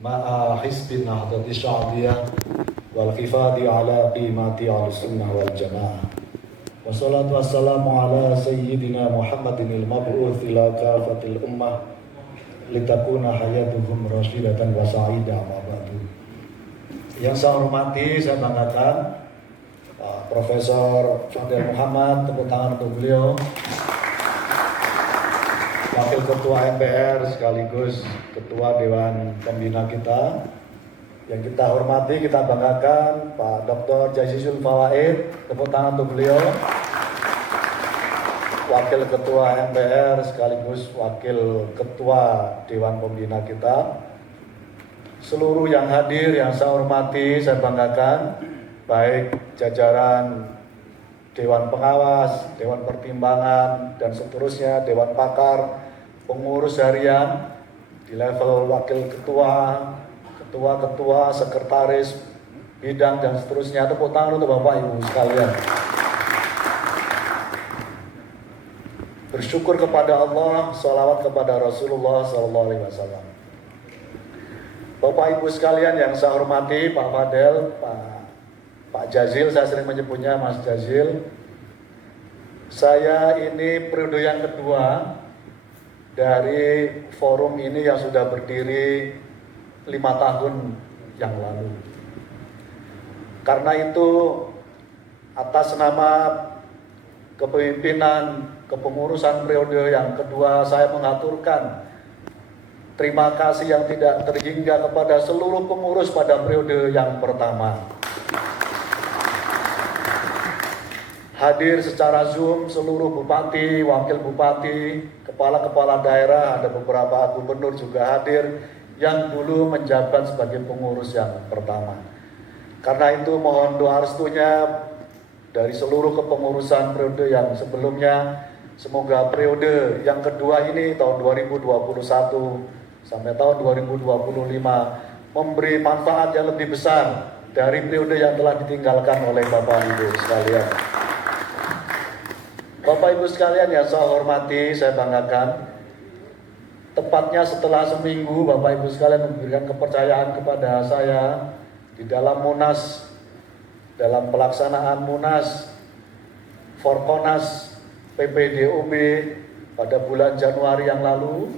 ma'a hisbin nahdati sya'biyah wal khifadi ala qimati al-sunnah wal jamaah. Wassalatu wassalamu ala sayyidina Muhammadin al-mab'uth ila kafatil ummah litakuna hayatuhum rasyidatan wa sa'idah wa ba'du. Yang saya hormati, saya banggakan Profesor Fadel Muhammad, tepuk tangan untuk beliau, Wakil Ketua MPR sekaligus Ketua Dewan Pembina kita. Yang kita hormati, kita banggakan Pak Dr. Jazizul Fawaid, tepuk tangan untuk beliau, Wakil Ketua MPR sekaligus Wakil Ketua Dewan Pembina kita. Seluruh yang hadir yang saya hormati, saya banggakan, baik jajaran Dewan Pengawas, Dewan Pertimbangan, dan seterusnya, Dewan Pakar, pengurus harian di level wakil ketua, ketua-ketua, sekretaris, bidang, dan seterusnya. Tepuk tangan untuk Bapak Ibu sekalian. Bersyukur kepada Allah, sholawat kepada Rasulullah SAW. Bapak Ibu sekalian yang saya hormati, Pak Fadel, Pak Jazil, saya sering menyebutnya Mas Jazil. Saya ini periode yang kedua dari forum ini yang sudah berdiri 5 tahun yang lalu. Karena itu, atas nama kepemimpinan kepengurusan periode yang kedua, saya mengaturkan terima kasih yang tidak terhingga kepada seluruh pengurus pada periode yang pertama. Hadir secara Zoom seluruh bupati, wakil bupati, kepala-kepala daerah, ada beberapa gubernur juga hadir yang dulu menjabat sebagai pengurus yang pertama. Karena itu mohon doa restunya dari seluruh kepengurusan periode yang sebelumnya. Semoga periode yang kedua ini tahun 2021 sampai tahun 2025 memberi manfaat yang lebih besar dari periode yang telah ditinggalkan oleh Bapak Ibu sekalian. Bapak Ibu sekalian yang saya hormati, saya banggakan, tepatnya setelah seminggu Bapak Ibu sekalian memberikan kepercayaan kepada saya di dalam Munas, dalam pelaksanaan Munas Forkonas PPDOB pada bulan Januari yang lalu.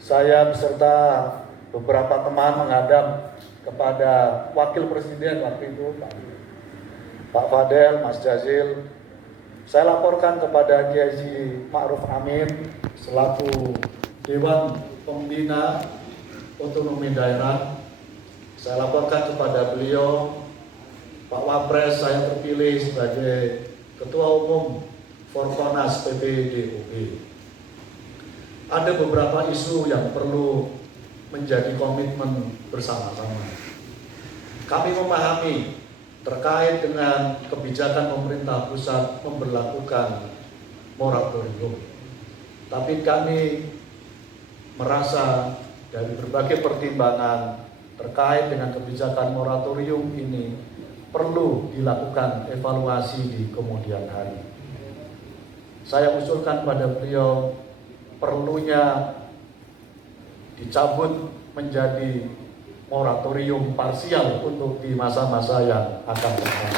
Saya beserta beberapa teman menghadap kepada Wakil Presiden waktu itu, Pak Fadel, Mas Jazil. Saya laporkan kepada Kiai Haji Ma'ruf Amin selaku Dewan Pembina Otonomi Daerah. Saya laporkan kepada beliau, Pak Wapres, saya terpilih sebagai Ketua Umum Forkonas PPDOB. Ada beberapa isu yang perlu menjadi komitmen bersama-sama. Kami memahami terkait dengan kebijakan pemerintah pusat memberlakukan moratorium. Tapi kami merasa dari berbagai pertimbangan terkait dengan kebijakan moratorium ini perlu dilakukan evaluasi di kemudian hari. Saya usulkan pada beliau perlunya dicabut menjadi moratorium parsial untuk di masa-masa yang akan datang.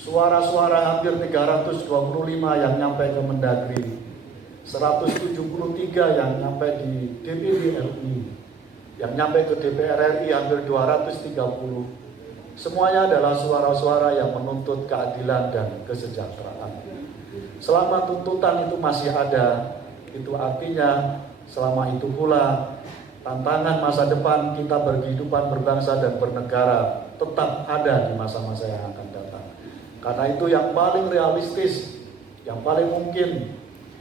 Suara-suara hampir 325 yang nyampe ke Mendagri, 173 yang nyampe di DPD RI, yang nyampe ke DPR RI hampir 230. Semuanya adalah suara-suara yang menuntut keadilan dan kesejahteraan. Selama tuntutan itu masih ada, itu artinya selama itu pula tantangan masa depan kita berkehidupan berbangsa dan bernegara tetap ada di masa-masa yang akan datang. Karena itu yang paling realistis, yang paling mungkin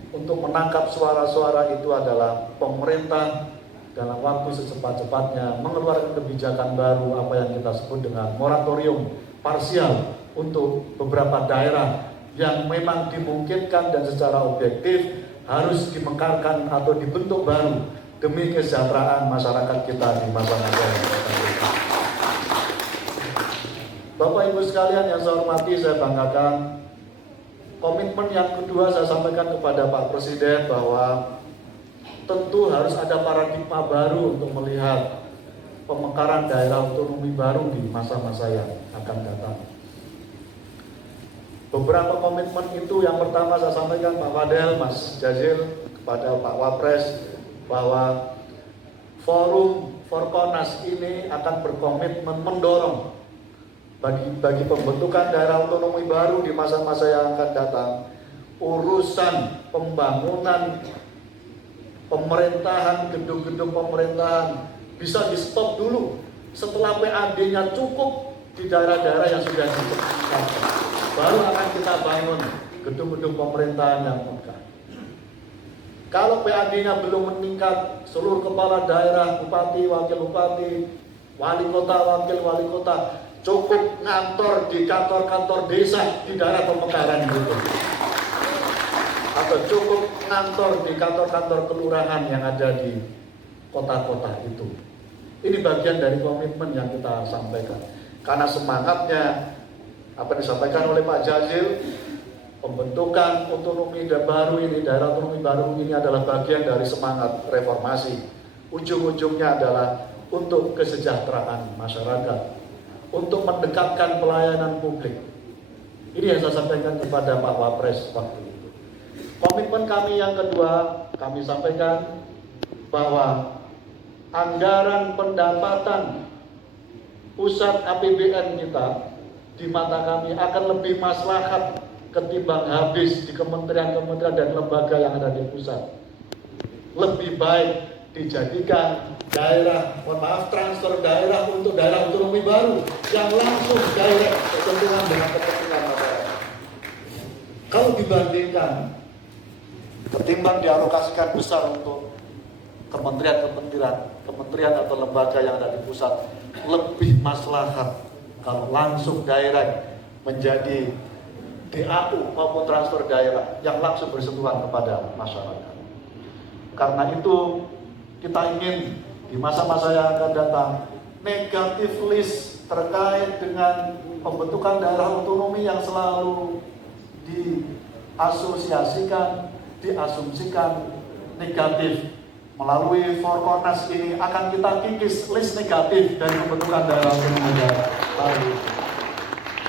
untuk menangkap suara-suara itu adalah pemerintah dalam waktu secepat-cepatnya mengeluarkan kebijakan baru, apa yang kita sebut dengan moratorium parsial untuk beberapa daerah yang memang dimungkinkan dan secara objektif harus dimekarkan atau dibentuk baru demi kesejahteraan masyarakat kita di masa-masa yang akan datang. Bapak Ibu sekalian yang saya hormati, saya banggakan komitmen yang kedua saya sampaikan kepada Pak Presiden bahwa tentu harus ada paradigma baru untuk melihat pemekaran daerah otonomi baru di masa-masa yang akan datang. Beberapa komitmen itu, yang pertama saya sampaikan Pak Fadel, Mas Jazil, kepada Pak Wapres, bahwa forum Forkonas ini akan berkomitmen mendorong bagi pembentukan daerah otonomi baru di masa-masa yang akan datang. Urusan pembangunan pemerintahan, gedung-gedung pemerintahan bisa di stop dulu setelah PAD-nya cukup di daerah-daerah yang sudah disebutkan. Baru akan kita bangun gedung-gedung pemerintahan yang megah. Kalau PAD-nya belum meningkat, seluruh kepala daerah, bupati, wakil bupati, wali kota, wakil wali kota, cukup ngantor di kantor-kantor desa di daerah pemekaran gitu. Atau cukup ngantor di kantor-kantor kelurahan yang ada di kota-kota itu. Ini bagian dari komitmen yang kita sampaikan. Karena semangatnya apa disampaikan oleh Pak Jazil, pembentukan otonomi baru ini, daerah otonomi baru ini adalah bagian dari semangat reformasi. Ujung-ujungnya adalah untuk kesejahteraan masyarakat, untuk mendekatkan pelayanan publik. Ini yang saya sampaikan kepada Pak Wapres waktu itu. Komitmen kami yang kedua, kami sampaikan bahwa anggaran pendapatan pusat APBN kita di mata kami akan lebih maslahat ketimbang habis di kementerian-kementerian dan lembaga yang ada di pusat. Lebih baik dijadikan daerah, transfer daerah untuk daerah otonomi baru yang langsung direct bersentuhan dengan kepentingan masyarakat. Kalau dibandingkan ketimbang dialokasikan besar untuk kementerian atau lembaga yang ada di pusat, lebih maslahat kalau langsung direct menjadi DAU maupun transfer daerah yang langsung bersentuhan kepada masyarakat. Karena itu kita ingin di masa-masa yang akan datang negatif list terkait dengan pembentukan daerah otonomi yang selalu diasosiasikan, diasumsikan negatif. Melalui Forkonas ini akan kita kikis list negatif dari pembentukan daerah otonomi baru.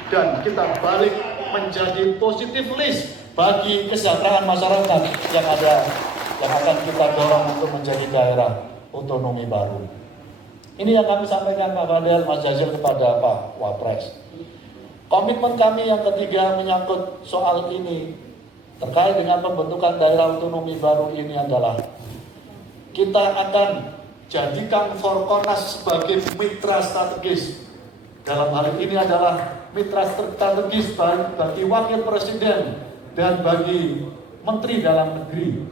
Dan kita balik menjadi positif list bagi kesejahteraan masyarakat yang akan kita dorong untuk menjadi daerah otonomi baru. Ini yang kami sampaikan Pak Fadel, Mas Jazil kepada Pak Wapres. Komitmen kami yang ketiga menyangkut soal ini terkait dengan pembentukan daerah otonomi baru ini adalah kita akan jadikan Forkonas sebagai mitra strategis. Dalam hal ini adalah mitra strategis bagi wakil presiden dan bagi menteri dalam negeri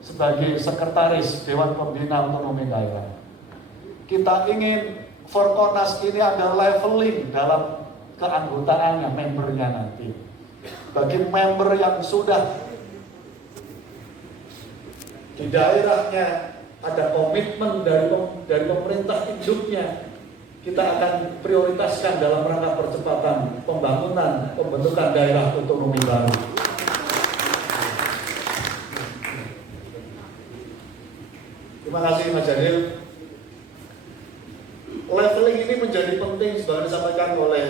sebagai sekretaris Dewan Pembina Otonomi Daerah. Kita ingin Forkonas ini ada leveling dalam keanggotaannya, membernya nanti. Bagi member yang sudah di daerahnya ada komitmen dari pemerintah induknya, kita akan prioritaskan dalam rangka percepatan pembangunan pembentukan daerah otonomi baru. Terima kasih Mas Jadil. Leveling ini menjadi penting sebagaimana disampaikan oleh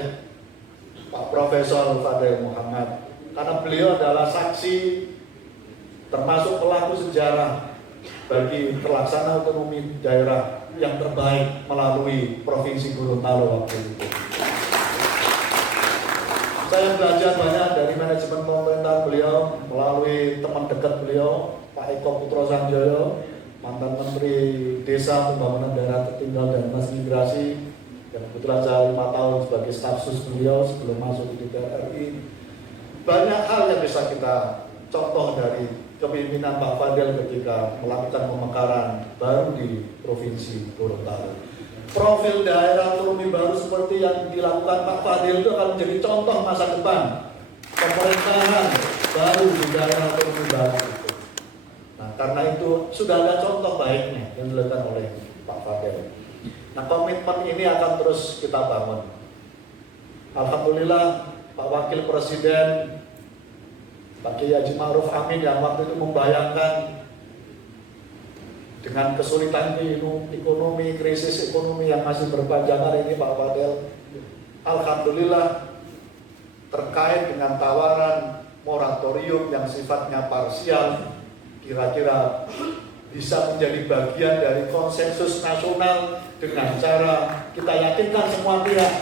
Pak Profesor Fadel Muhammad, karena beliau adalah saksi termasuk pelaku sejarah bagi terlaksana otonomi daerah yang terbaik melalui Provinsi Gorontalo waktu itu. Saya belajar banyak dari manajemen pemerintahan beliau melalui teman dekat beliau, Pak Eko Putro Sanjoyo, mantan Menteri Desa, Pembangunan Daerah Tertinggal dan Transmigrasi, dan kebetulan saya 5 tahun sebagai staf sus beliau sebelum masuk di DPR RI. Banyak hal yang bisa kita contoh dari kepemimpinan Pak Fadel ketika melakukan pemekaran baru di Provinsi Gorontalo. Profil daerah otonomi baru seperti yang dilakukan Pak Fadel itu akan menjadi contoh masa depan pemerintahan baru di daerah otonomi baru itu. Nah, karena itu sudah ada contoh baiknya yang dilakukan oleh Pak Fadel. Nah, komitmen ini akan terus kita bangun. Alhamdulillah Pak Wakil Presiden Pak Kiai Haji Ma'ruf Amin yang waktu itu membayangkan dengan kesulitan ekonomi, krisis ekonomi yang masih berpanjangan ini Pak Fadel, alhamdulillah terkait dengan tawaran moratorium yang sifatnya parsial, kira-kira bisa menjadi bagian dari konsensus nasional dengan cara kita yakinkan semua pihak,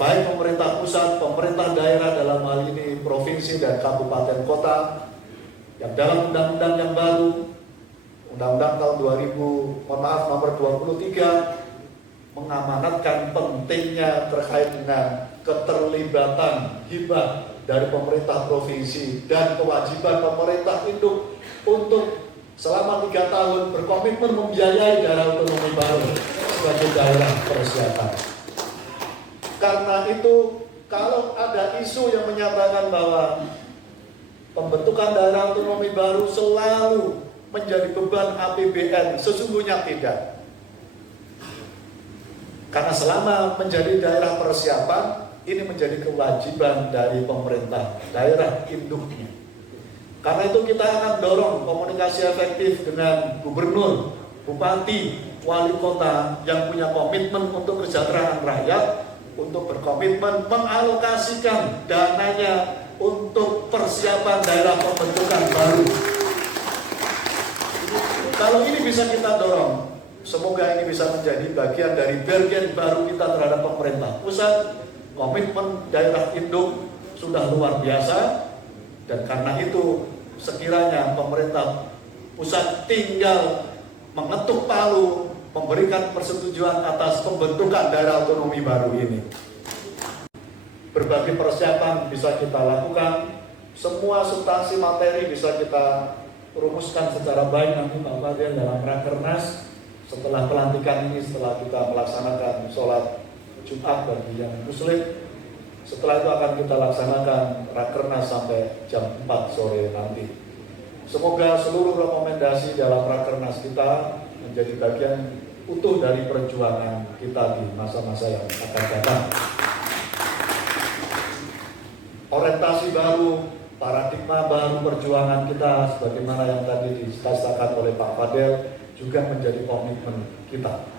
baik pemerintah pusat, pemerintah daerah dalam hal ini provinsi dan kabupaten kota, yang dalam undang-undang yang baru, undang-undang tahun 2000, nomor 23, mengamanatkan pentingnya terkait dengan keterlibatan hibah dari pemerintah provinsi dan kewajiban pemerintah induk untuk selama 3 tahun berkomitmen membiayai daerah otonomi baru sebagai daerah persiapan. Karena itu, kalau ada isu yang menyatakan bahwa pembentukan daerah otonomi baru selalu menjadi beban APBN, sesungguhnya tidak. Karena selama menjadi daerah persiapan, ini menjadi kewajiban dari pemerintah daerah induknya. Karena itu kita akan dorong komunikasi efektif dengan gubernur, bupati, wali kota yang punya komitmen untuk kesejahteraan rakyat, untuk berkomitmen mengalokasikan dananya untuk persiapan daerah pembentukan baru. Kalau ini bisa kita dorong, semoga ini bisa menjadi bagian dari bargain baru kita terhadap pemerintah pusat. Komitmen daerah induk sudah luar biasa, dan karena itu sekiranya pemerintah pusat tinggal mengetuk palu, memberikan persetujuan atas pembentukan daerah otonomi baru ini. Berbagai persiapan bisa kita lakukan, semua substansi materi bisa kita rumuskan secara baik nanti Pak Fadil dalam Rakernas setelah pelantikan ini, setelah kita melaksanakan sholat Jumat bagi yang muslim. Setelah itu akan kita laksanakan Rakernas sampai jam 4 sore nanti. Semoga seluruh rekomendasi dalam Rakernas kita menjadi bagian utuh dari perjuangan kita di masa-masa yang akan datang. Orientasi baru, paradigma baru perjuangan kita sebagaimana yang tadi dikatakan oleh Pak Fadel juga menjadi komitmen kita.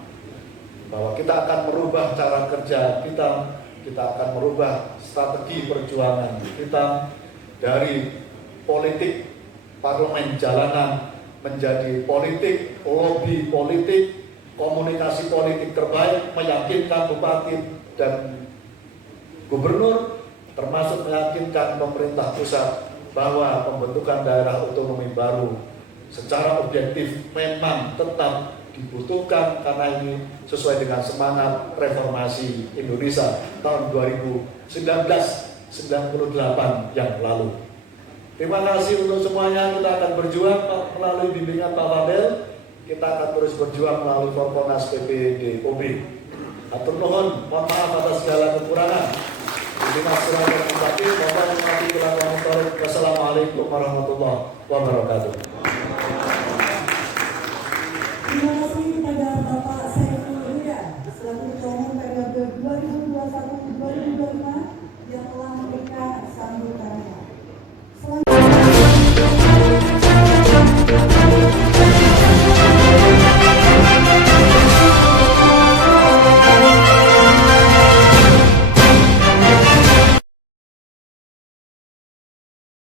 Bahwa kita akan merubah cara kerja kita akan merubah strategi perjuangan kita dari politik parlemen jalanan menjadi politik, lobby politik, komunikasi politik terbaik, meyakinkan bupati dan gubernur, termasuk meyakinkan pemerintah pusat bahwa pembentukan daerah otonomi baru secara objektif memang tetap dibutuhkan karena ini sesuai dengan semangat reformasi Indonesia tahun 1998 yang lalu. Terima kasih untuk semuanya. Kita akan berjuang melalui bimbingan Pak Fadel. Kita akan terus berjuang melalui Forkonas PPDOB. Atur nuhun, mohon maaf atas segala kekurangan. Wassalamualaikum warahmatullahi wabarakatuh.